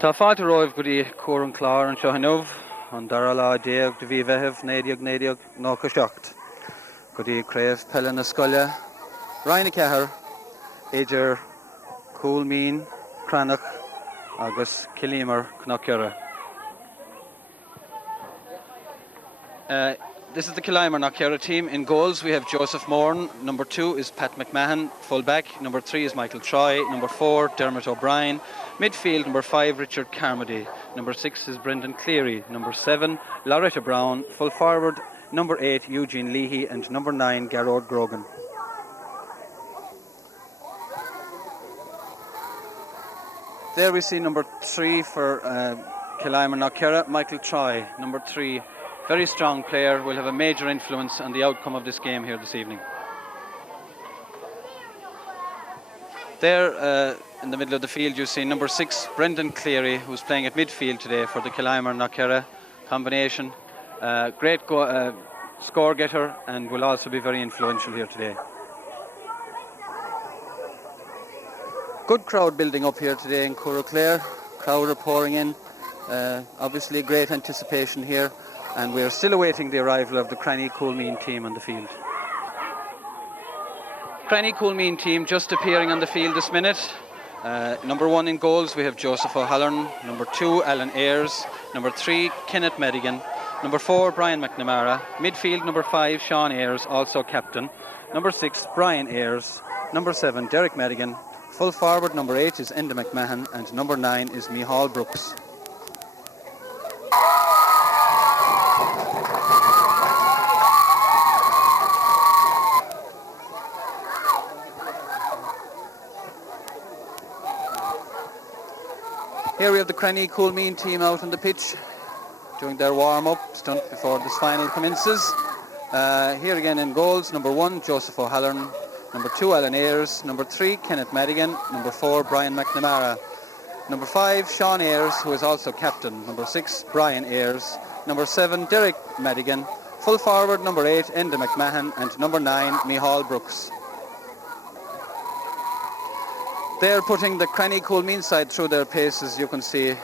Tá fáilte roimh go dtí Cúr an Clare an seo inniu an dara lá déag de bhí bheitheh néideag ná go seacht. Go dtí craobh pelle na scoile Ryan cethair idir Coolmeen, Cranach agus Killimer Knockera. This is the Killimer Knockera team. In goals we have Joseph Moran. Number 2 is Pat McMahon. Full back. Number 3 is Michael Troy. Number 4 Dermot O'Brien. Midfield number 5 Richard Carmody. Number 6 is Brendan Cleary. Number 7 Loretta Brown. Full forward number 8 Eugene Leahy and number 9 Garrod Grogan. There we see number 3 for Killimer Knockera, Michael Troy. Number 3, very strong player, will have a major influence on the outcome of this game here this evening. There in the middle of the field you see number 6 Brendan Cleary, who's playing at midfield today for the Killimer Knockera combination. Great score getter and will also be very influential here today. Good crowd building up here today in Clare. Crowd are pouring in. Obviously great anticipation here, and we're still awaiting the arrival of the Cranny Coolmeen team on the field. Cranny Coolmeen team just appearing on the field this minute. Number 1 in goals we have Joseph O'Halloran. Number 2 Alan Ayres. Number 3 Kenneth Madigan. Number 4 Brian McNamara. Midfield number 5 Sean Ayres, also captain. Number 6 Brian Ayres. Number 7 Derek Madigan. Full forward number 8 is Enda McMahon and number 9 is Micheál Brooks. Here we have the Cranny Coolmeen team out on the pitch doing their warm-up stunt before this final commences. Here again in goals, number 1 Joseph O'Halloran. Number 2 Alan Ayres, number 3 Kenneth Madigan, number 4 Brian McNamara, number 5 Sean Ayres, who is also captain, number 6 Brian Ayres, number 7 Derek Madigan, full forward number 8 Enda McMahon and number 9 Micheál Brooks. They're putting the Cranny Coolmeen side through their paces. You can see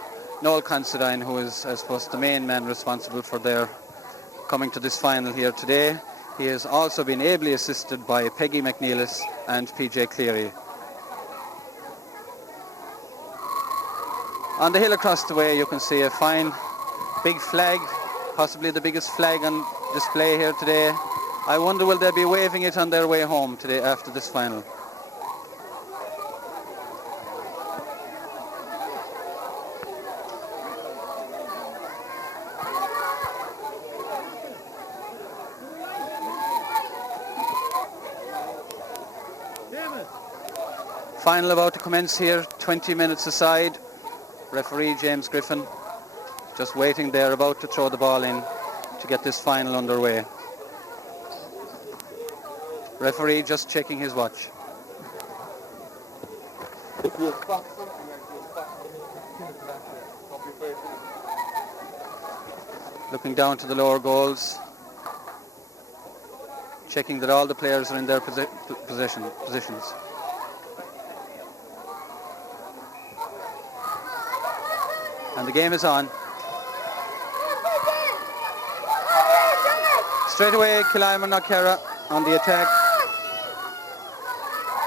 Noel Considine, who is I suppose the main man responsible for their coming to this final here today. He has also been ably assisted by Peggy McNeilis and PJ Cleary. On the hill across the way you can see a fine big flag, possibly the biggest flag on display here today. I wonder will they be waving it on their way home today after this final. Final about to commence here, 20 minutes aside. Referee James Griffin just waiting there, about to throw the ball in to get this final underway. Referee just checking his watch. Looking down to the lower goals, checking that all the players are in their positions. And the game is on. Straight away, Killimer Knockera on the attack.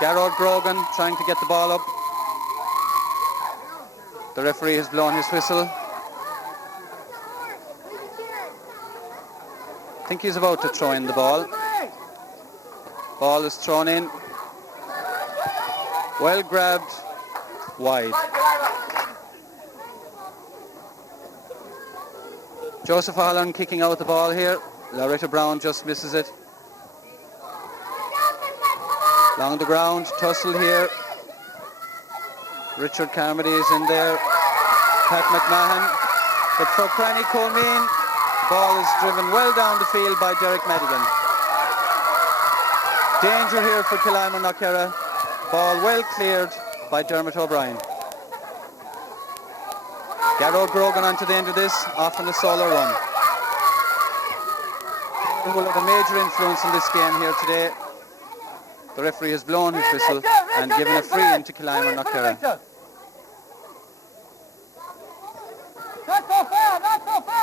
Garrod Grogan trying to get the ball up. The referee has blown his whistle. I think he's about to throw in the ball. Ball is thrown in. Well grabbed, wide. Joseph O'Halloran kicking out the ball here. Loretta Brown just misses it. Along the ground, tussle here. Richard Carmody is in there. Pat McMahon. But for Cranny Coolmeen, ball is driven well down the field by Derek Madigan. Danger here for Killimer Knockera. Ball well cleared by Dermot O'Brien. Garrod Grogan onto the end of this, off on the solo run. He will have a major influence in this game here today. The referee has blown his whistle and given a free into Killimer Knockera.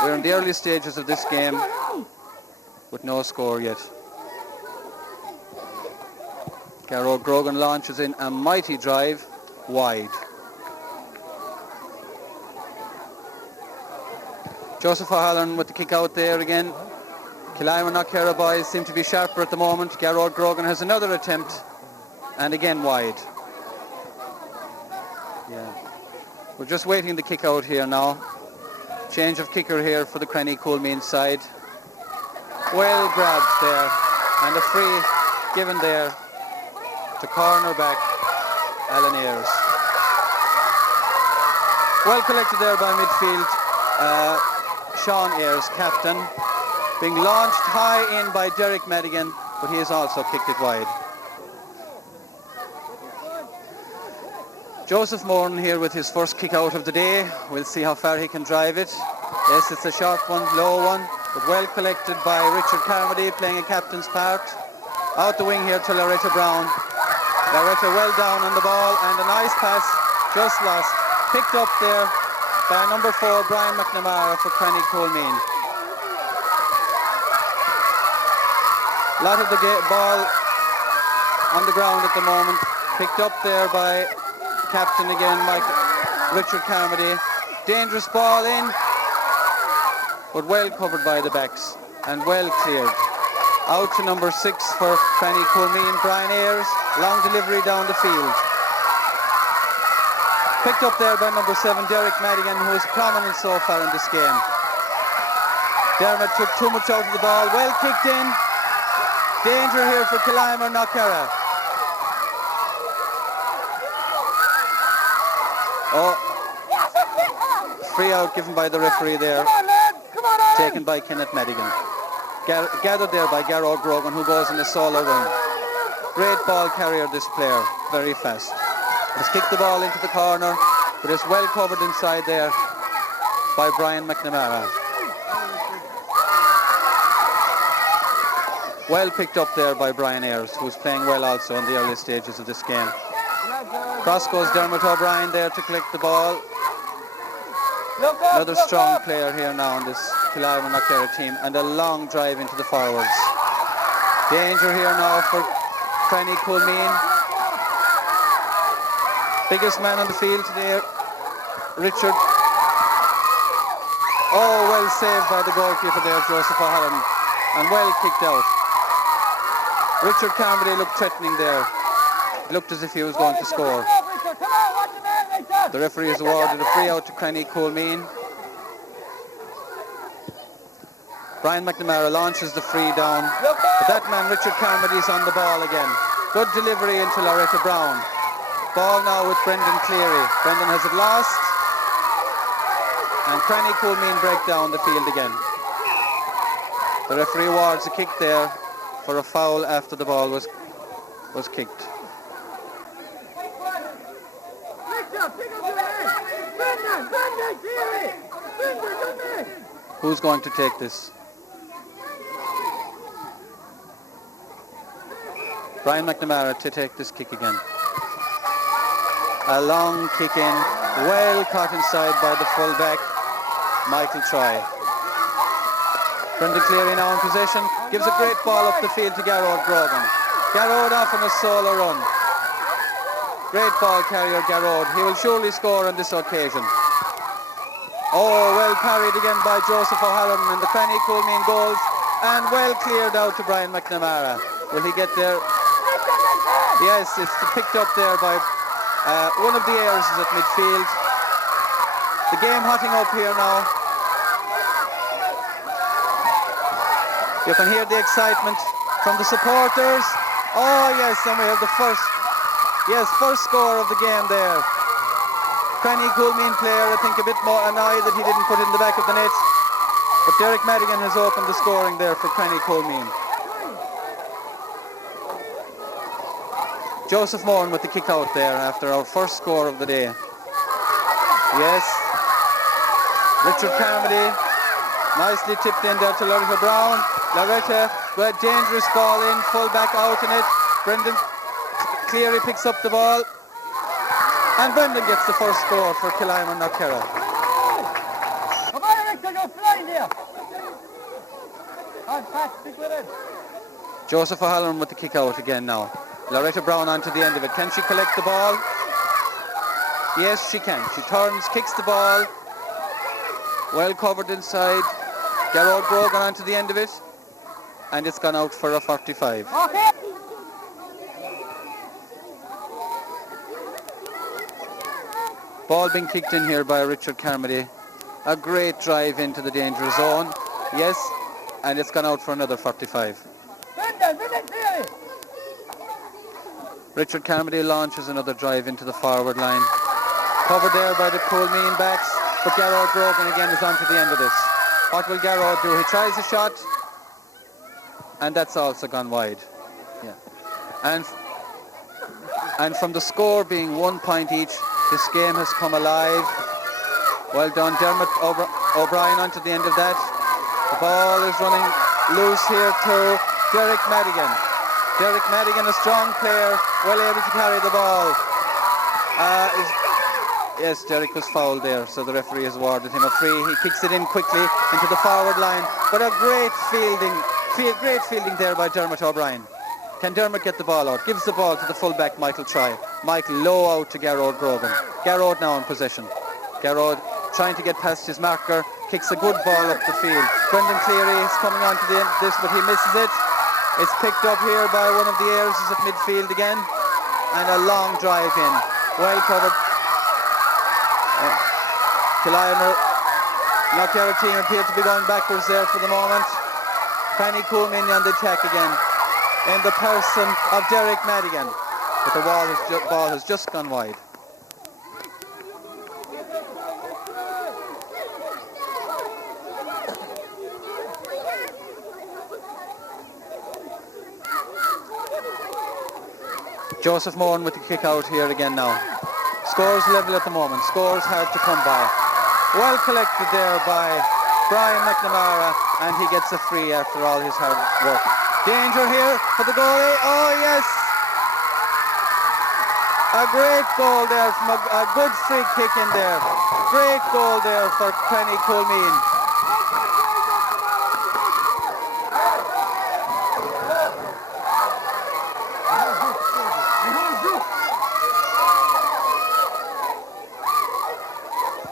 We're in the early stages of this game with no score yet. Garrod Grogan launches in a mighty drive wide. Joseph O'Halloran with the kick out there again. Killimer and Knockera boys seem to be sharper at the moment. Garrod Grogan has another attempt and again wide. Yeah. We're just waiting the kick out here now. Change of kicker here for the Cranny Coolmeen side. Well grabbed there and a free given there to cornerback Alan Ayres. Well collected there by midfield. Sean Ayres, captain, being launched high in by Derek Madigan, but he has also kicked it wide. Joseph Moran here with his first kick out of the day. We'll see how far he can drive it. Yes, it's a short one, low one, but well collected by Richard Carmody, playing a captain's part. Out the wing here to Loretta Brown. Loretta well down on the ball and a nice pass, just lost. Picked up there by number 4, Brian McNamara for Cranny Coolmeen. A lot of the ball on the ground at the moment. Picked up there by captain again, Richard Carmody. Dangerous ball in, but well covered by the backs and well cleared. Out to number 6 for Cranny Coolmeen, Brian Ayres. Long delivery down the field. Picked up there by number 7, Derek Madigan, who is prominent so far in this game. Dermot took too much out of the ball. Well kicked in. Danger here for Killimer Knockera. Oh, free out given by the referee there. Taken by Kenneth Madigan. Gathered there by Garrod Grogan, who goes in a solo run. Great ball carrier, this player, very fast. Has kicked the ball into the corner, but is well covered inside there by Brian McNamara. Well picked up there by Brian Ayres, who's playing well also in the early stages of this game. Cross goes Dermot O'Brien there to collect the ball. Another strong player here now on this Killimer Knockera team, and a long drive into the forwards. Danger here now for Cranny Coolmeen. Biggest man on the field today, Richard. Oh, well saved by the goalkeeper there, Joseph O'Halloran, and well kicked out. Richard Carmody looked threatening there. It looked as if he was going to score. The referee has awarded a free out to Cranny Coolmeen. Brian McNamara launches the free down, but that man Richard Carmody is on the ball again. Good delivery into Loretta Brown. Ball now with Brendan Cleary. Brendan has it lost, and Cranny Coolmeen break down the field again. The referee awards a kick there for a foul after the ball was kicked. Who's going to take this? Brian McNamara to take this kick again. A long kick in, well caught inside by the full-back, Michael Troy. Brendan Cleary now in possession, gives a great ball up the field to Garrod Grogan. Garrod off on a solo run. Great ball carrier Garrod. He will surely score on this occasion. Oh, well carried again by Joseph O'Halloran in the Cranny Coolmeen goals, and well cleared out to Brian McNamara. Will he get there? Yes, it's picked up there by one of the Ayres at midfield. The game hotting up here now. You can hear the excitement from the supporters. Oh yes, and we have the first score of the game there. Cranny Coolmeen player, I think, a bit more annoyed that he didn't put it in the back of the net. But Derek Madigan has opened the scoring there for Cranny Coolmeen. Joseph Moran with the kick out there after our first score of the day. Yes. Richard Carmody nicely tipped in there to Loretta Brown. Loretta, good dangerous ball in, full back out in it. Brendan Cleary picks up the ball. And Brendan gets the first score for Killimer Knockera. Joseph O'Halloran with the kick out again now. Loretta Brown onto the end of it. Can she collect the ball? Yes, she can. She turns, kicks the ball. Well covered inside. Gerard Grogan onto the end of it. And it's gone out for a 45. Ball being kicked in here by Richard Carmody. A great drive into the danger zone. Yes, and it's gone out for another 45. Richard Carmody launches another drive into the forward line. Covered there by the Coolmeen backs, but Gerard Grogan again is onto the end of this. What will Gerard do? He tries a shot, and that's also gone wide. Yeah. And from the score being 1 point each, this game has come alive. Well done, Dermot O'Brien onto the end of that. The ball is running loose here to Derek Madigan. Derek Madigan, a strong player, well able to carry the ball. Yes, Derek was fouled there, so the referee has awarded him a free. He kicks it in quickly into the forward line, but a great fielding there by Dermot O'Brien. Can Dermot get the ball out? Gives the ball to the fullback, Michael Troy. Michael low out to Gerard Grogan. Gerard now in possession. Gerard trying to get past his marker, kicks a good ball up the field. Brendan Cleary is coming on to the end of this, but he misses it. It's picked up here by one of the heirs at midfield again, and a long drive in. Well covered. Killimer, Knockera team appear to be going backwards there for the moment. Cranny Coolmeen on the attack again, in the person of Derek Madigan, but the ball has just gone wide. Joseph Moran with the kick out here again now. Scores level at the moment. Scores hard to come by. Well collected there by Brian McNamara, and he gets a free after all his hard work. Danger here for the goalie. Oh yes! A great goal there from a good free kick in there. Great goal there for Cranny Coolmeen.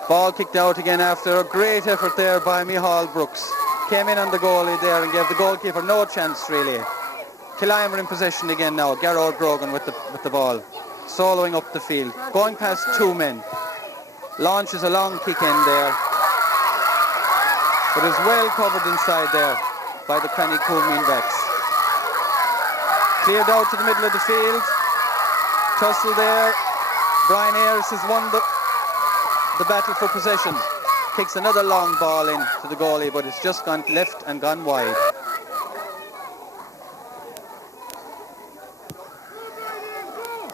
Ball kicked out again after a great effort there by Micheál Brooks. Came in on the goalie there and gave the goalkeeper no chance really. Killimer in possession again now. Gerard Grogan with the ball. Soloing up the field. Going past two men. Launches a long kick in there. But is well covered inside there by the Cranny Coolmeen backs. Cleared out to the middle of the field. Tussle there. Brian Ayres has won the battle for possession. Kicks another long ball in to the goalie, but it's just gone left and gone wide.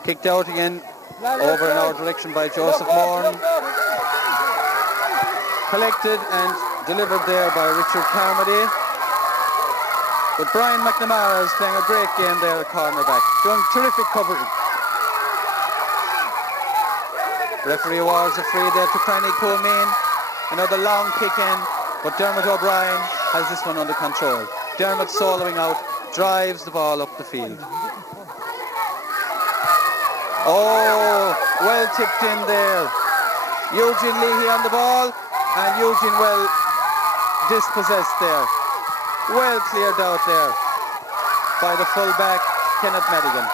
Kicked out again over in our direction by Joseph Moran. Collected and delivered there by Richard Carmody. But Brian McNamara is playing a great game there at cornerback, doing terrific coverage. Referee awards a free there to Cranny Coolmeen. Another long kick in, but Dermot O'Brien has this one under control. Dermot soloing out, drives the ball up the field. Oh, well tipped in there. Eugene Leahy on the ball, and Eugene well dispossessed there. Well cleared out there by the fullback, Kenneth Madigan.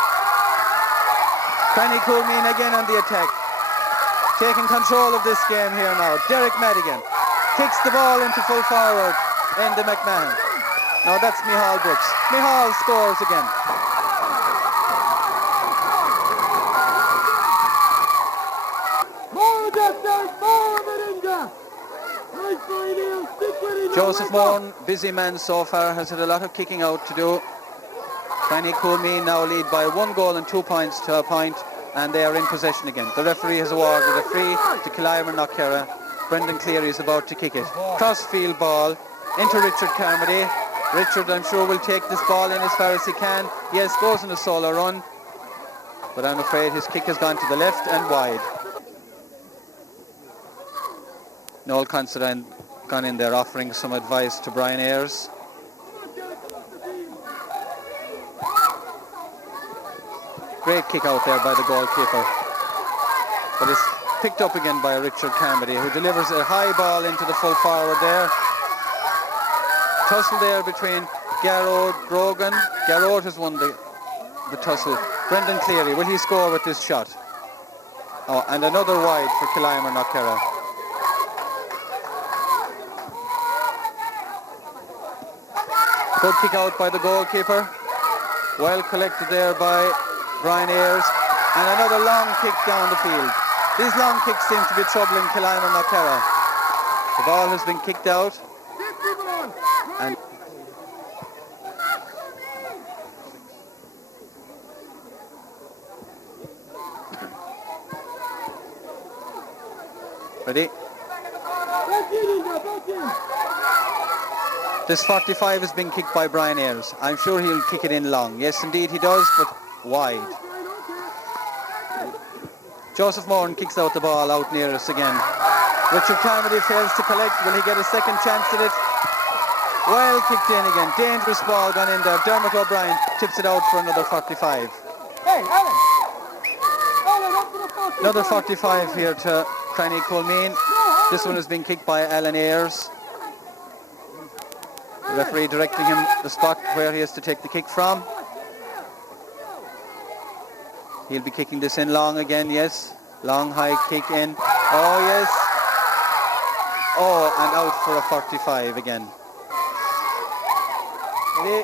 Cranny Coolmeen again on the attack. Taking control of this game here now. Derek Madigan kicks the ball into full forward into McMahon. Now that's Micheál Brooks. Micheál scores again. Joseph Moran, busy man so far, has had a lot of kicking out to do. Cranny Coolmeen now lead by 1 goal and 2 points to a point, and they are in possession again. The referee has awarded a free to Killimer Knockera. Brendan Cleary is about to kick it. Crossfield ball into Richard Carmody. Richard, I'm sure, will take this ball in as far as he can. Yes, goes in a solo run, but I'm afraid his kick has gone to the left and wide. Noel Considine gone in there offering some advice to Brian Ayres. Great kick out there by the goalkeeper. But it's picked up again by Richard Carmody, who delivers a high ball into the full forward there. Tussle there between Garrod, Grogan. Garrod has won the tussle. Brendan Cleary, will he score with this shot? Oh, and another wide for Killimer Knockera. Good kick out by the goalkeeper. Well collected there by Brian Ayres. And another long kick down the field. These long kicks seem to be troubling Killimer Knockera. The ball has been kicked out. And ready? This 45 has been kicked by Brian Ayres. I'm sure he'll kick it in long. Yes, indeed he does, but wide. Joseph Moran kicks out the ball out near us again. Richard Carmody fails to collect. Will he get a second chance at it? Well kicked in again. Dangerous ball gone in there. Dermot O'Brien tips it out for another 45. Hey, Alan! Alan, up to the 45. Another 45 here to Cranny Coolmeen. This one has been kicked by Alan Ayres. The referee directing him the spot where he has to take the kick from. He'll be kicking this in long again, yes. Long high kick in. Oh, yes. Oh, and out for a 45 again. Ready?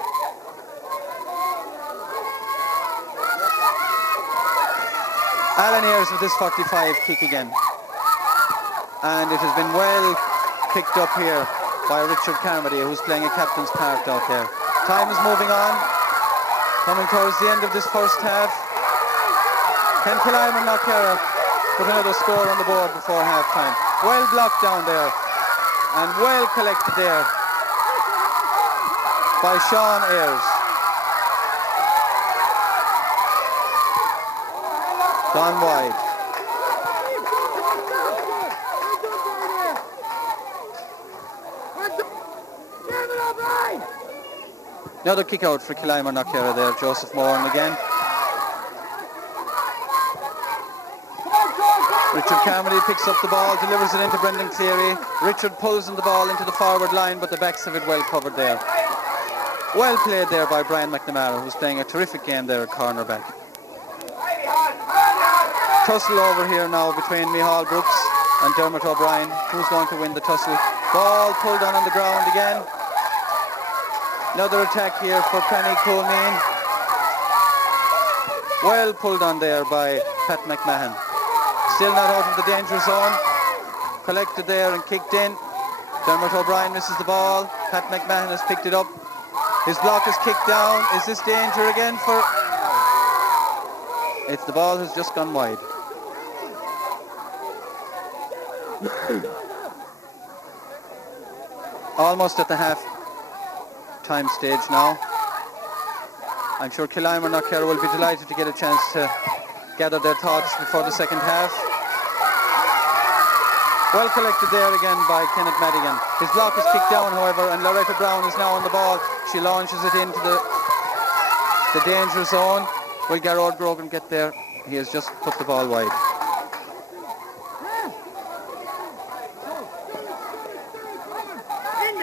Alan Ayres with this 45 kick again. And it has been well picked up here by Richard Carmody, who's playing a captain's part out there. Time is moving on. Coming towards the end of this first half. Can Killimer Knockera put another score on the board before half time? Well blocked down there. And well collected there by Sean Ayres. Gone wide. Another kick out for Killimer Knockera there, Joseph Moran again. Richard Carmody picks up the ball, delivers it into Brendan Cleary. Richard pulls in the ball into the forward line, but the backs of it well covered there. Well played there by Brian McNamara, who's playing a terrific game there at cornerback. Tussle over here now between Micheál Brooks and Dermot O'Brien. Who's going to win the tussle? Ball pulled on the ground again. Another attack here for Cranny Coolmeen. Well pulled on there by Pat McMahon. Still not out of the danger zone. Collected there and kicked in. Dermot O'Brien misses the ball. Pat McMahon has picked it up. His block is kicked down. Is this danger again for... It's the ball has just gone wide. Almost at the half time stage now. I'm sure Killimer Knockera will be delighted to get a chance to gather their thoughts before the second half. Well collected there again by Kenneth Madigan. His block is kicked down, however, and Loretta Brown is now on the ball. She launches it into the danger zone. Will Garrod Grogan get there? He has just put the ball wide.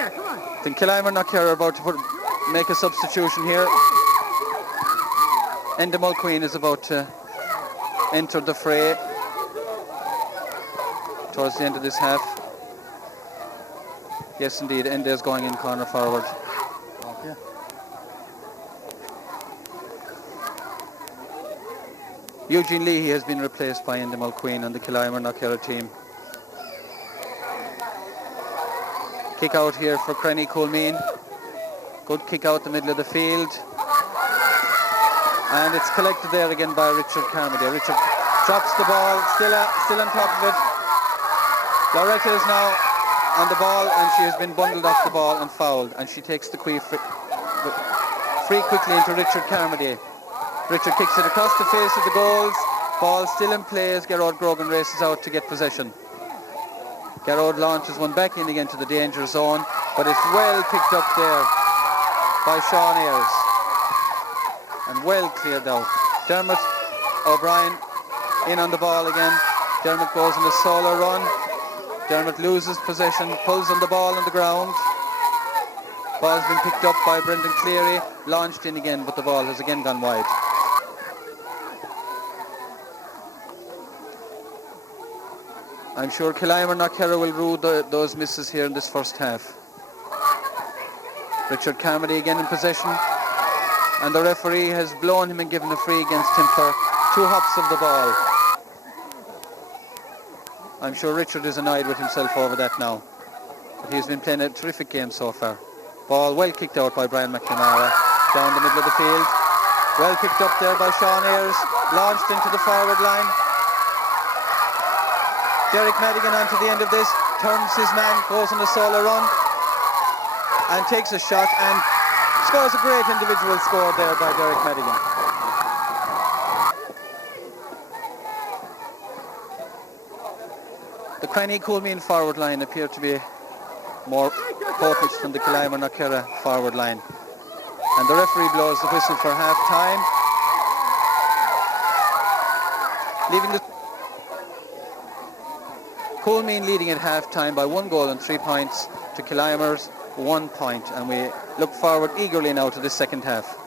I think Killimer Knockera are about to make a substitution here. Enda Mulqueen is about to enter the fray towards the end of this half. Yes, indeed, Enda is going in corner forward. Okay. Eugene Leahy has been replaced by Enda Mulqueen on the Killimer Knockera team. Kick out here for Cranny Coolmeen. Good kick out the middle of the field. And it's collected there again by Richard Carmody. Richard drops the ball, still on top of it. Loretta is now on the ball and she has been bundled off the ball and fouled. And she takes the free quickly into Richard Carmody. Richard kicks it across the face of the goals. Ball still in play as Garrod Grogan races out to get possession. Garrod launches one back in again to the danger zone, but it's well picked up there by Sean Ayres and well cleared out. Dermot O'Brien in on the ball again. Dermot goes on a solo run. Dermot loses possession, pulls on the ball on the ground. Ball's been picked up by Brendan Cleary, launched in again, but the ball has again gone wide. I'm sure Killimer Knockera will rue those misses here in this first half. Richard Carmody again in possession, and the referee has blown him and given a free against him for 2 hops of the ball. I'm sure Richard is annoyed with himself over that now, but he's been playing a terrific game so far. Ball well kicked out by Brian McNamara down the middle of the field. Well picked up there by Sean Ayres, launched into the forward line. Derek Madigan onto the end of this, turns his man, goes on a solo run and takes a shot and scores a great individual score there by Derek Madigan. The Cranny Coolmeen forward line appear to be more potent than the Killimer Knockera forward line. And the referee blows the whistle for half time, leaving the Coolmeen leading at half time by 1 goal and 3 points to Killimer's 1 point, and we look forward eagerly now to the second half.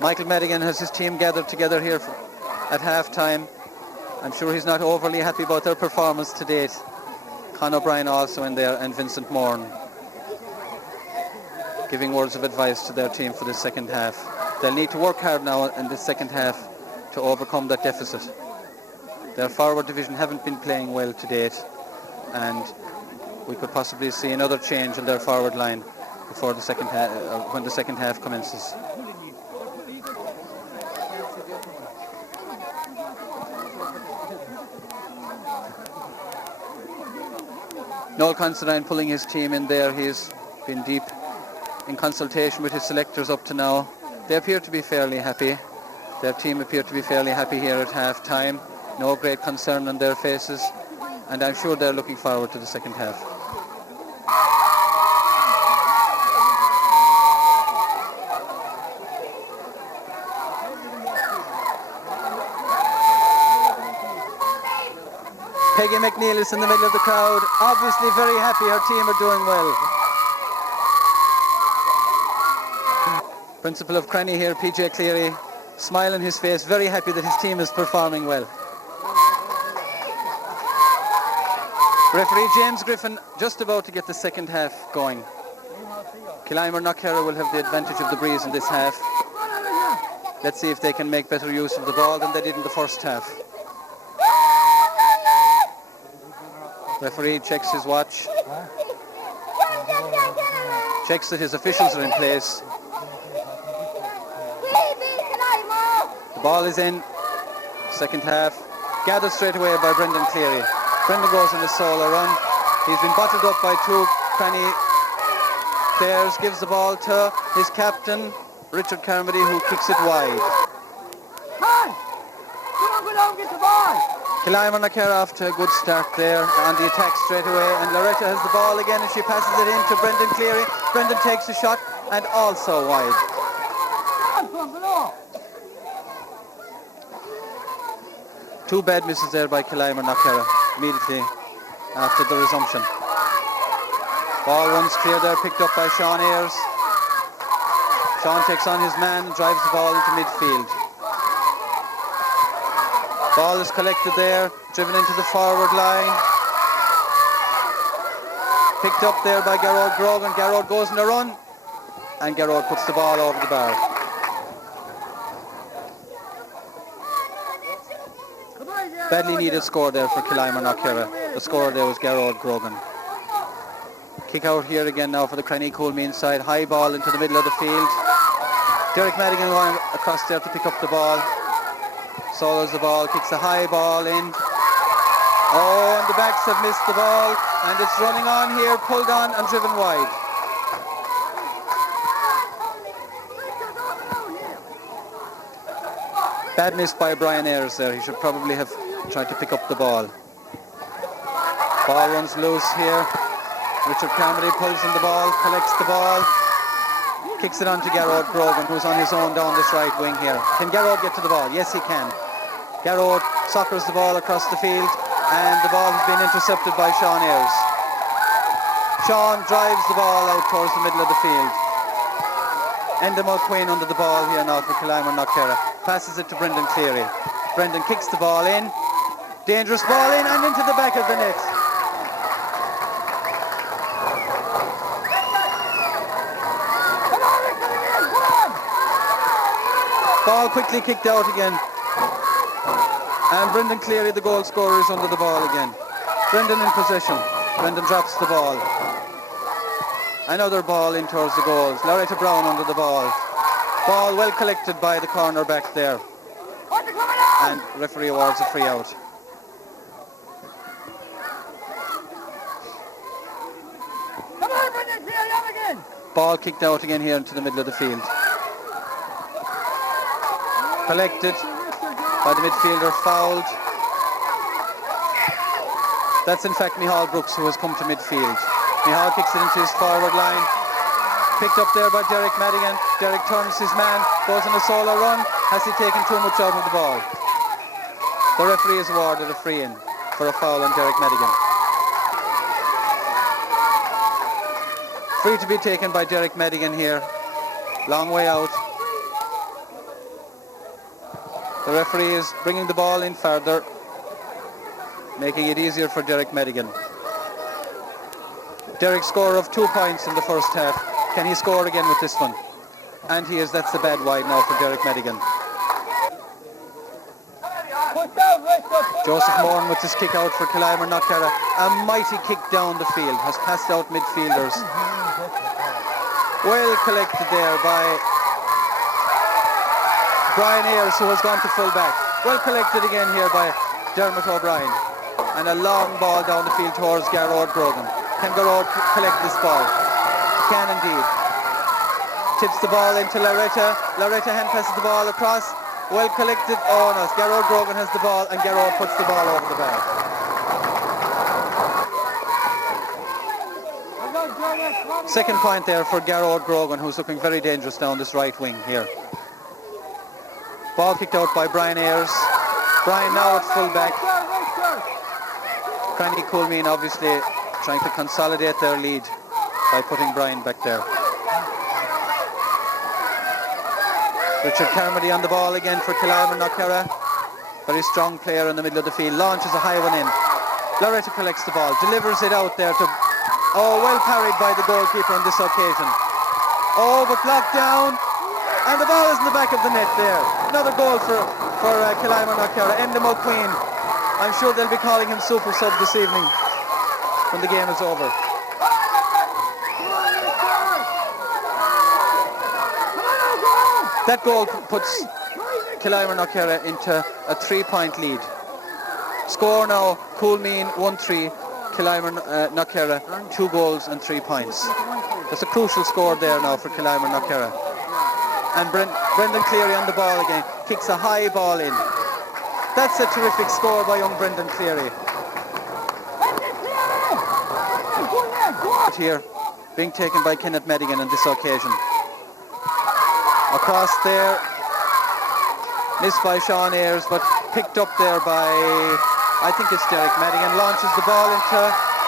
Michael Madigan has his team gathered together here at half time. I'm sure he's not overly happy about their performance to date. Con O'Brien also in there, and Vincent Moran giving words of advice to their team for the second half. They'll need to work hard now in the second half to overcome that deficit. Their forward division haven't been playing well to date, and we could possibly see another change in their forward line before the second half, when the second half commences. Noel Considine pulling his team in there. He's been deep in consultation with his selectors up to now. They appear to be fairly happy. Their team appear to be fairly happy here at half time. No great concern on their faces, and I'm sure they're looking forward to the second half. Peggy McNeil is in the middle of the crowd, obviously very happy her team are doing well. Principal of Cranny here, PJ Cleary, smile on his face, very happy that his team is performing well. Referee James Griffin just about to get the second half going. Killimer Knockera will have the advantage of the breeze in this half. Let's see if they can make better use of the ball than they did in the first half. Referee checks his watch, checks that his officials are in place. The ball is in, second half, gathered straight away by Brendan Cleary. Brendan goes on a solo run. He's been bottled up by 2 Cranny players, gives the ball to his captain, Richard Carmody, who kicks it wide. Killimer Knockera off to a good start there on the attack straight away, and Loretta has the ball again and she passes it in to Brendan Cleary. Brendan takes a shot and also wide. 2 bad misses there by Killimer Knockera immediately after the resumption. Ball runs clear there, picked up by Sean Ayres. Sean takes on his man, drives the ball into midfield. Ball is collected there, driven into the forward line. Picked up there by Garrod Grogan. Garrod goes on a run, and Garrod puts the ball over the bar. Badly needed score there for Killimer Knockera. The scorer there was Garrod Grogan. Kick out here again now for the Cranny Coolmeen side. High ball into the middle of the field. Derek Madigan going across there to pick up the ball. Solos the ball, kicks a high ball in. Oh, and the backs have missed the ball, and it's running on here, pulled on and driven wide. Bad miss by Brian Ayres there. He should probably have tried to pick up the ball. Ball runs loose here. Richard Carmody pulls on the ball, collects the ball. Kicks it on to Garrod Grogan, who's on his own down this right wing here. Can Garrod get to the ball? Yes, he can. Garrod soccers the ball across the field, and the ball has been intercepted by Sean Ayres. Sean drives the ball out towards the middle of the field. Enda Mulqueen under the ball here now for Killimer Knockera. Passes it to Brendan Cleary. Brendan kicks the ball in. Dangerous ball in and into the back of the net. Ball quickly kicked out again. And Brendan Cleary, the goal scorer, is under the ball again. Brendan in possession. Brendan drops the ball. Another ball in towards the goals. Loretta Brown under the ball. Ball well collected by the corner back there. And referee awards a free out. Ball kicked out again here into the middle of the field. Collected by the midfielder, fouled. That's in fact Micheál Brooks, who has come to midfield. Micheál kicks it into his forward line. Picked up there by Derek Madigan. Derek turns his man, goes on a solo run. Has he taken too much out of the ball? The referee has awarded a free in for a foul on Derek Madigan. Free to be taken by Derek Madigan here. Long way out. The referee is bringing the ball in further, making it easier for Derek Madigan. Derek's score of 2 points in the first half. Can he score again with this one? And he is. That's the bad wide now for Derek Madigan. Joseph Moran with his kick out for Killimer Knockera. A mighty kick down the field. Has passed out midfielders. Well collected there by Brian Ayres, who has gone to full back. Well collected again here by Dermot O'Brien. And a long ball down the field towards Garrod Grogan. Can Garrod collect this ball? Can indeed. Tips the ball into Loretta. Loretta hand passes the ball across. Well collected. Oh no, Garrod Grogan has the ball and Garrod puts the ball over the bar. Second point there for Garrod Grogan, who's looking very dangerous down this right wing here. Ball kicked out by Brian Ayres. Brian now at full back. Cranny Coolmeen obviously trying to consolidate their lead by putting Brian back there. Richard Carmody on the ball again for Killimer Knockera. Very strong player in the middle of the field. Launches a high one in. Loretta collects the ball, delivers it out there to... Oh, well parried by the goalkeeper on this occasion. Oh, but blocked down. And the ball is in the back of the net there. Another goal for Killimer Knockera. Enda Mulqueen. I'm sure they'll be calling him super sub this evening when the game is over. That goal puts Killimer Knockera into a 3-point lead. Score now, Coolmeen 1-3, Killimer Knockera 2 goals and 3 points. That's a crucial score there now for Killimer Knockera. And Brendan Cleary on the ball again, kicks a high ball in. That's a terrific score by young Brendan Cleary. Here, being taken by Kenneth Madigan on this occasion. Across there, missed by Sean Ayres, but picked up there by, I think it's Derek Madigan. Launches the ball into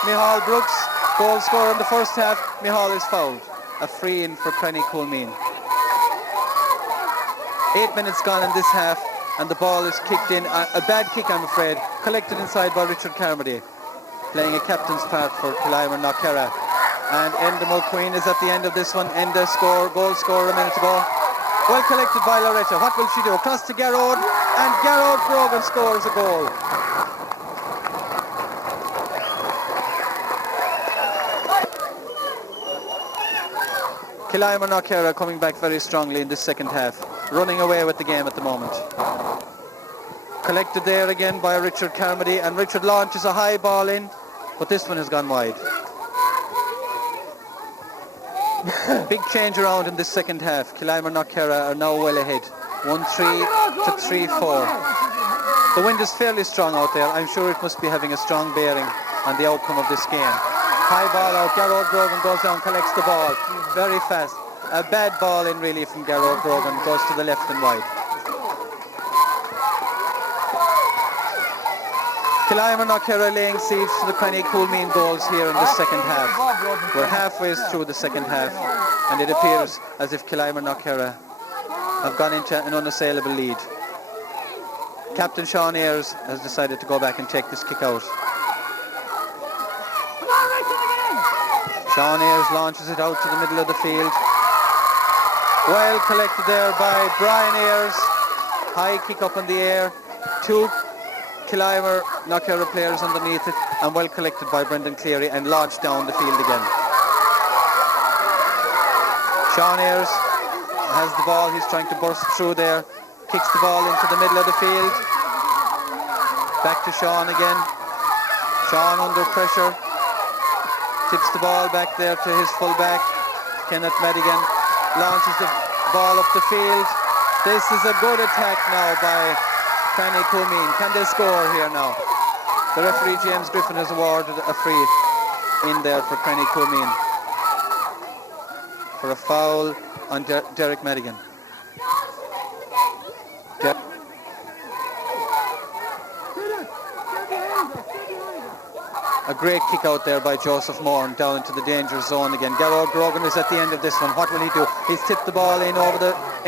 Micheál Brooks. Goal scorer in the first half. Micheál is fouled. A free in for Cranny Coolmeen. 8 minutes gone in this half, and the ball is kicked in. A bad kick, I'm afraid. Collected inside by Richard Carmody, playing a captain's part for Killimer Knockera. And Enda Mulqueen is at the end of this one. Enda goal scorer a minute ago. Well collected by Loretta. What will she do? Across to Garrod, and Garrod Grogan scores a goal. Killimer Knockera coming back very strongly in this second half, running away with the game at the moment. Collected there again by Richard Carmody, and Richard launches a high ball in, but this one has gone wide. Big change around in this second half. Killimer Knockera are now well ahead, 1-3 to 3-4. The wind is fairly strong out there. I'm sure it must be having a strong bearing on the outcome of this game. High ball out, Garrod Grogan goes down, collects the ball very fast. a bad ball in really from Garrod Grogan, goes to the left and wide. Killimer Knockera laying siege to the Cranny Coolmeen goals here in the second half. We're halfway through the second half, and it appears as if Killimer Knockera have gone into an unassailable lead. Captain Sean Ayres has decided to go back and take this kick out. Sean Ayres launches it out to the middle of the field. Well collected there by Brian Ayres. High kick up in the air. Two Killimer Knockera players underneath it, and well collected by Brendan Cleary and launched down the field again. Sean Ayres has the ball. He's trying to burst through there. Kicks the ball into the middle of the field. Back to Sean again. Sean under pressure. Tips the ball back there to his full-back, Kenneth Madigan. Launches the ball up the field. This is a good attack now by Cranny Coolmeen. Can they score here now? The referee, James Griffin, has awarded a free in there for Cranny Coolmeen for a foul on Derek Madigan. A great kick out there by Joseph Moore down into the danger zone again. Garrod Grogan is at the end of this one. What will he do? He's tipped the ball in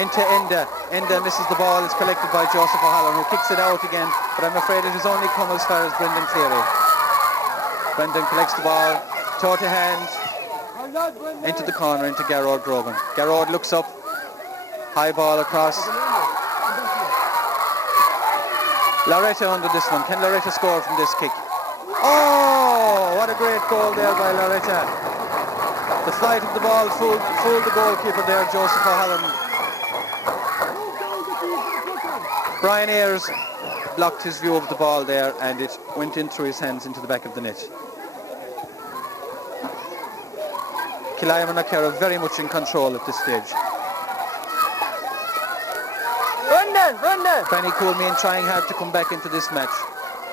into Enda. Enda misses the ball. It's collected by Joseph O'Halloran, who kicks it out again, but I'm afraid it has only come as far as Brendan Cleary. Brendan collects the ball, toe to hand, into the corner, into Garrod Grogan. Garrod looks up, high ball across. Loretta under this one. Can Loretta score from this kick? Oh, what a great goal there by Loretta. The flight of the ball fooled the goalkeeper there, Joseph O'Halloran. Brian Ayres blocked his view of the ball there, and it went in through his hands into the back of the net. Killimer Knockera very much in control at this stage. Run there! Cranny Coolmeen trying hard to come back into this match.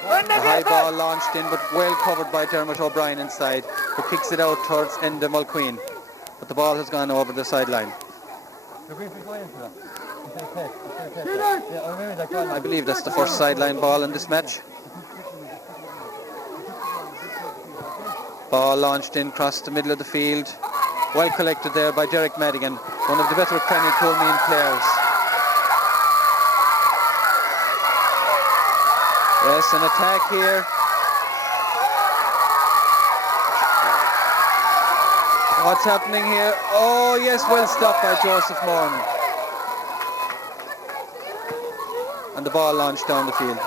The high ball launched in, but well covered by Dermot O'Brien inside, who kicks it out towards Enda Mulqueen. But the ball has gone over the sideline. I believe that's the first sideline ball in this match. Ball launched in across the middle of the field. Well collected there by Derek Madigan, one of the better Cranny Coolmeen players. Yes, an attack here. What's happening here? Oh, yes, well stopped by Joseph Moore. And the ball launched down the field.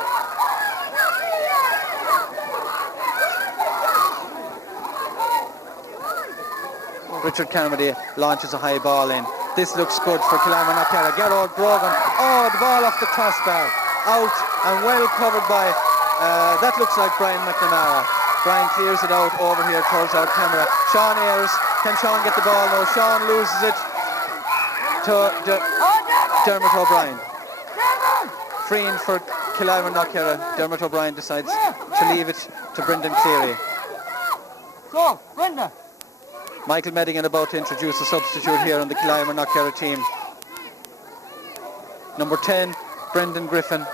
Richard Carmody launches a high ball in. This looks good for Killimer Knockera. Garrod Grogan. Oh, the ball off the crossbar. Out and well covered by, that looks like Brian McNamara. Brian clears it out over here towards our camera. Sean Ayres, can Sean get the ball? No, Sean loses it to Dermot O'Brien. Free in for Killimer Knockera. Dermot O'Brien decides to leave it to Brendan Cleary. Go, Brenda! Michael Madigan about to introduce a substitute here on the Killimer Knockera team. Number 10, Brendan Griffin,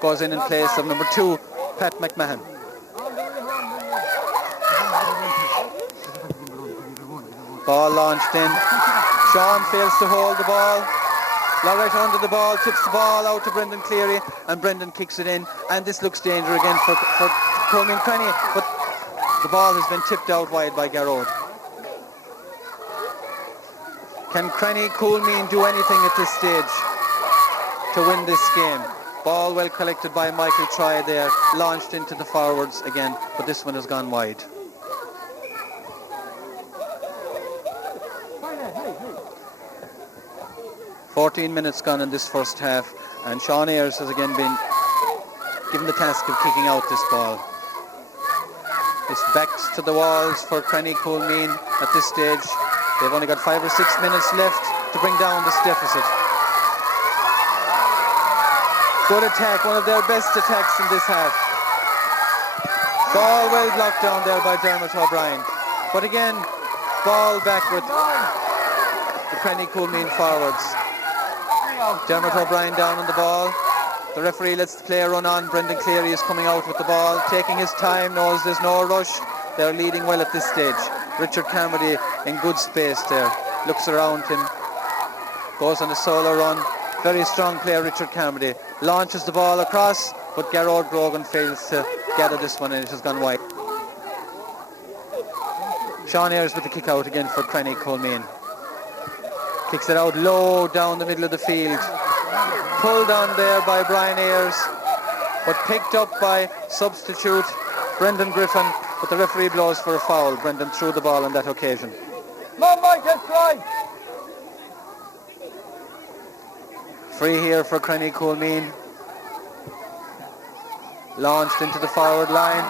goes in place of number 2, Pat McMahon. Ball launched in. Sean fails to hold the ball. Loretta under the ball, tips the ball out to Brendan Cleary, and Brendan kicks it in. And this looks dangerous again for Coolmeen Cranny, but the ball has been tipped out wide by Garrod. Can Cranny Coolmeen do anything at this stage to win this game? Ball well collected by Michael Try there, launched into the forwards again, but this one has gone wide. "14 minutes gone in this first half, and Sean Ayres has again been given the task of kicking out this ball. It's backs to the walls for Cranny Coolmeen at this stage. They've only got 5 or 6 minutes left to bring down this deficit. Good attack, one of their best attacks in this half. Ball well blocked down there by Dermot O'Brien. But again, ball back with the Cranny Coolmeen forwards. Dermot O'Brien down on the ball. The referee lets the player run on. Brendan Cleary is coming out with the ball, taking his time, knows there's no rush. They're leading well at this stage. Richard Carmody in good space there. Looks around him. Goes on a solo run. Very strong player, Richard Carmody. Launches the ball across, but Garrod Grogan fails to gather this one and it has gone wide. Sean Ayres with the kick out again for Cranny Coolmeen. Kicks it out low down the middle of the field. Pulled on there by Brian Ayres, but picked up by substitute Brendan Griffin, but the referee blows for a foul. Brendan threw the ball on that occasion. Come on, Mike, let's try. Free here for Cranny Coolmeen. Launched into the forward line.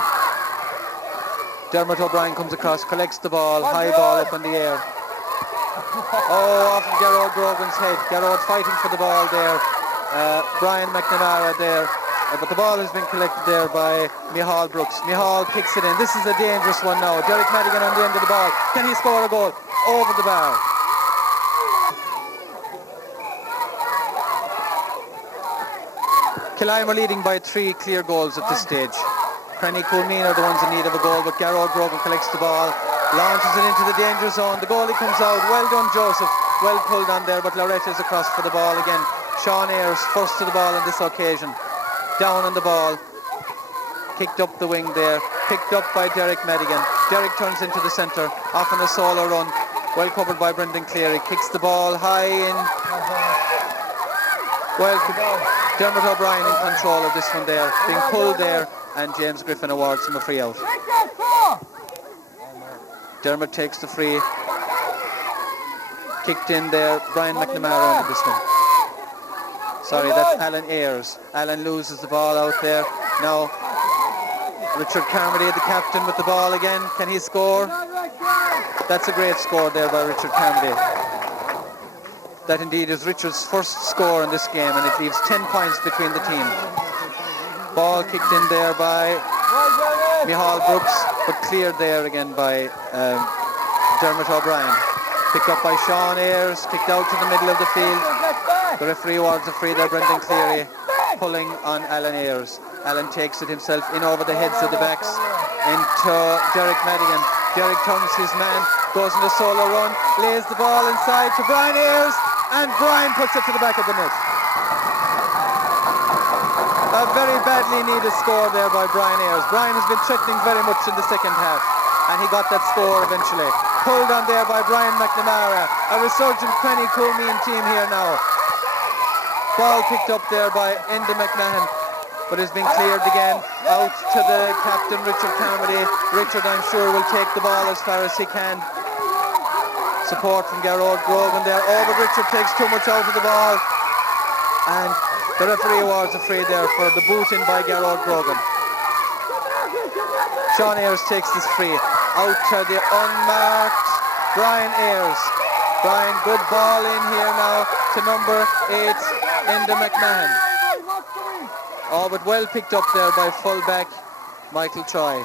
Dermot O'Brien comes across, collects the ball, high ball up in the air. Oh, off of Garrod Grogan's head. Garrod fighting for the ball there. Brian McNamara there. But the ball has been collected there by Micheál Brooks. Micheál kicks it in. This is a dangerous one now. Derek Madigan on the end of the ball. Can he score a goal? Over the bar. Killimer leading by 3 clear goals at this stage. Cranny Coolmeen are the ones in need of a goal, but Garrod Grogan collects the ball, launches it into the danger zone. The goalie comes out. Well done, Joseph. Well pulled on there, but Loretta is across for the ball again. Sean Ayres first to the ball on this occasion. Down on the ball. Kicked up the wing there. Picked up by Derek Madigan. Derek turns into the centre. Off on a solo run. Well covered by Brendan Cleary. Kicks the ball high in. Well, Dermot O'Brien in control of this one there. Being pulled there, and James Griffin awards him a free out. Dermot takes the free. Kicked in there. Brian McNamara into this one. Sorry, that's Alan Ayres. Alan loses the ball out there. Now, Richard Carmody, the captain, with the ball again. Can he score? That's a great score there by Richard Carmody. That indeed is Richard's first score in this game, and it leaves 10 points between the teams. Ball kicked in there by Micheál Brooks, but cleared there again by Dermot O'Brien. Picked up by Sean Ayres, kicked out to the middle of the field. The referee awards a free there, Brendan Cleary, pulling on Alan Ayres. Alan takes it himself in over the heads of the backs into Derek Madigan. Derek turns his man, goes in a solo run, lays the ball inside to Brian Ayres, and Brian puts it to the back of the net. A very badly needed score there by Brian Ayres. Brian has been threatening very much in the second half, and he got that score eventually. Pulled on there by Brian McNamara. A resurgent Cranny Coolmeen team here now. Ball picked up there by Enda McMahon, but has been cleared again. Out to the captain, Richard Carmody. Richard, I'm sure, will take the ball as far as he can. Support from Garrod Grogan there. Oh, but Richard takes too much out of the ball. And the referee awards a free there for the boot in by Garrod Grogan. Sean Ayres takes this free. Out to the unmarked Brian Ayres. Brian, good ball in here now to number 8, Enda McMahon. Oh, but well picked up there by full-back Michael Troy.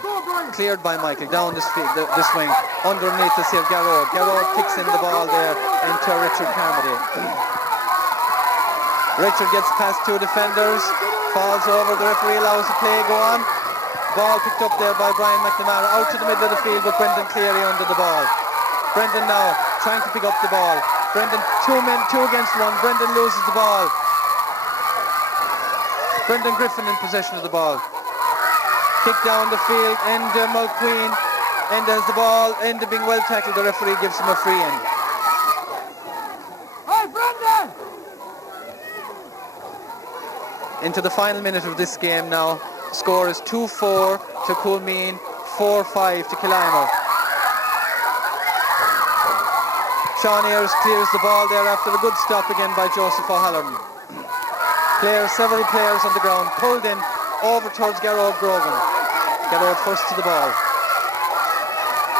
Cleared by Michael down this wing. Underneath us here, Garrod. Garrod kicks in the ball there into Richard Carmody. Richard gets past 2 defenders, falls over. The referee allows the play go on. Ball picked up there by Brian McNamara. Out to the middle of the field with Brendan Cleary under the ball. Brendan now trying to pick up the ball. Brendan, 2 against 1. Brendan loses the ball. Brendan Griffin in possession of the ball. Kick down the field. Enda Mulqueen. Enda has the ball. Enda being well tackled. The referee gives him a free in. Hey, Brendan! Into the final minute of this game now. Score is 2-4 to Coolmeen, 4-5 to Killimer. Sean Ayres clears the ball there after a good stop again by Joseph O'Halloran. Several players on the ground, pulled in over towards Garrod Grogan. Garrod first to the ball.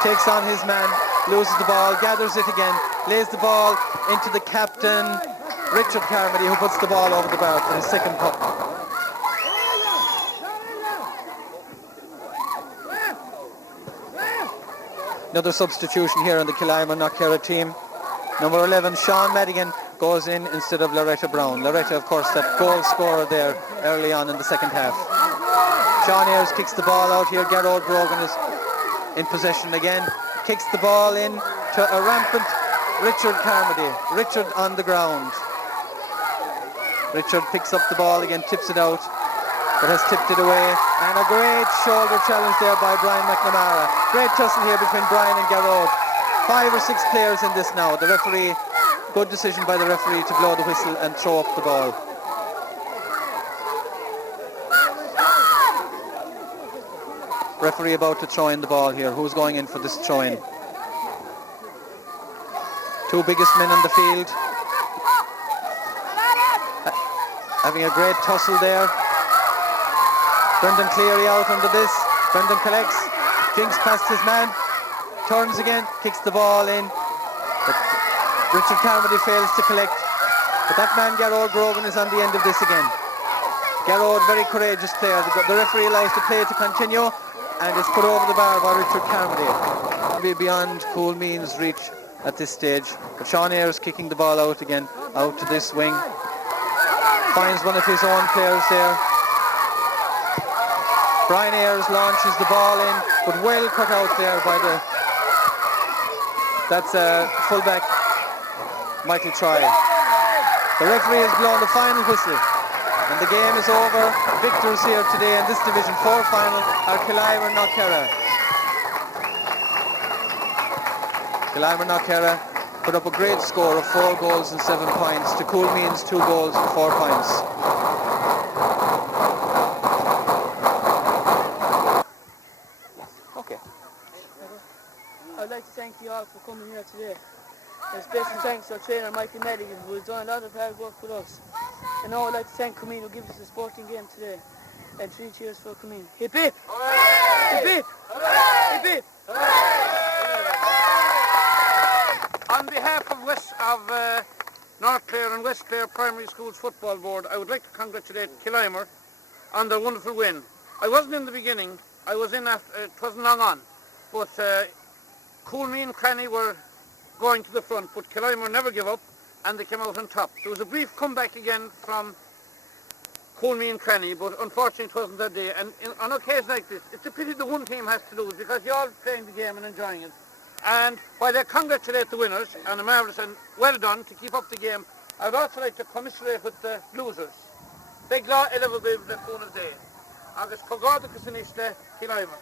Takes on his man, loses the ball, gathers it again, lays the ball into the captain, Richard Carmody, who puts the ball over the bar for his second puck. Another substitution here on the Killimer Knockera team. Number 11, Sean Madigan, goes in instead of Loretta Brown. Loretta, of course, that goal scorer there early on in the second half. Sean Ayres kicks the ball out here. Gerard Brogan is in possession again. Kicks the ball in to a rampant Richard Carmody. Richard on the ground. Richard picks up the ball again, tips it out, but has tipped it away. And a great shoulder challenge there by Brian McNamara. Great tussle here between Brian and Gerard. 5 or 6 players in this now. The referee, good decision by the referee to blow the whistle and throw up the ball. Referee about to throw in the ball here. Who's going in for this throw in? 2 biggest men on the field. Having a great tussle there. Brendan Cleary out under this. Brendan collects. Jinks past his man. Turns again. Kicks the ball in. But Richard Carmody fails to collect. But that man, Gerard Grogan, is on the end of this again. Gerard, very courageous player. The referee allows the play to continue. And it's put over the bar by Richard Carmody. Be beyond Coolmeen's reach at this stage. But Sean Ayres kicking the ball out again, out to this wing. Finds one of his own players there. Brian Ayres launches the ball in, but well cut out there by the... That's fullback Michael Troy. The referee has blown the final whistle. And the game is over. Victors here today in this Division 4 final are Killimer and Knockera. Killimer and Knockera put up a great score of 4 goals and 7 points to Coolmeen's 2 goals and 4 points. Okay. I'd like to thank you all for coming here today. And special thanks to our trainer Michael Madigan, who has done a lot of hard work with us. And now I'd like to thank Coolmeen, who gives us a sporting game today. And 3 cheers for Coolmeen. Hip hip! Hip hip! Hip hip! On behalf of North Clare and West Clare Primary Schools Football Board, I would like to congratulate Killimer on their wonderful win. I wasn't in the beginning, I was in after, it wasn't long on, but Coolmeen and Cranny were going to the front, but Killimer never gave up and they came out on top. There was a brief comeback again from Coolmeen and Cranny, but unfortunately it wasn't that day. And on occasions like this, it's a pity the one team has to lose because you're all playing the game and enjoying it. And while I congratulate the winners on a marvellous and well done to keep up the game, I would also like to commiserate with the losers. Big law 11 the Funas Day. August Cogorda Casinista Killimer.